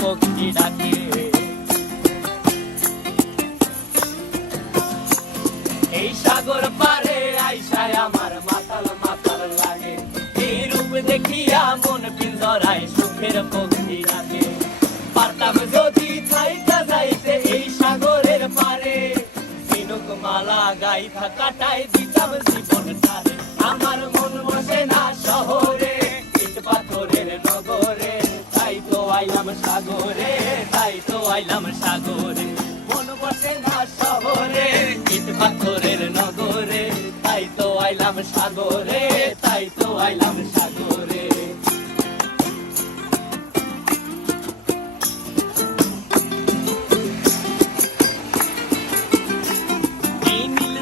পক্ষী ডাকে। এই সাগর পারে আইসায় আমার মাতাল মাতাল লাগে, এই রূপ দেখিয়া মন পিঞ্জরায় সুখের পক্ষী ডাকে। পারতাম যদি থাইকা যাইতে এই সাগরের পারে, ঝিনুক মালা গাইথা কাটাই দিতাম জীবনটারে। আমার মন বসে না শহরে, ইট পাথরের নগরে, তাই তো আইলাম সাগরে, তাই তো আইলাম সাগরে। মন বসে না শহরে, ইট পাথরের নগরে, তাই তো আইলাম সাগরে, তাই তো আইলাম সাগরে।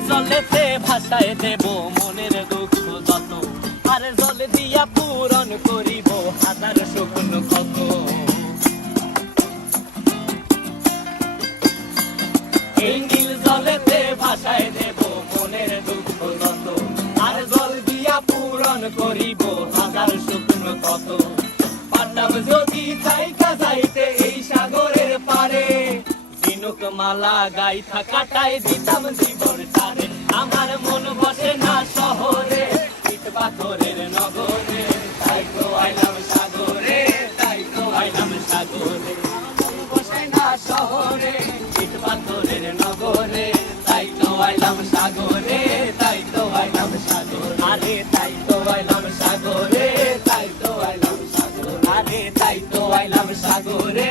জলেতে ভাসায় দেব মনের দুঃখ যত, আর জল দিয়া পূরণ করিব হাজার শুকন ক্ষত। এই নীল জলেতে ভাসায় দেব মনের দুঃখ যত, আর জল দিয়া পূরণ করিব হাজার শুকন ক্ষত। পারতাম যদি থাইকা যাইতে এই সাগরের পারে, ঝিনুক মালা গাইথা কাটাই দিতাম জীবনটারে। আমার মন বসে না শহরে, ইট পাথরের নগরে, তাই তো আইলাম সাগরে, তাই তো আইলাম সাগরে। মন বসে না শহরে, ইট পাথরের নগরে, তাই তো আইলাম সাগরে, তাই তো আইলাম সাগরে। আরে তাই তো আইলাম সাগরে, তাই তো আইলাম সাগরে। আরে তাই তো আইলাম সাগরে।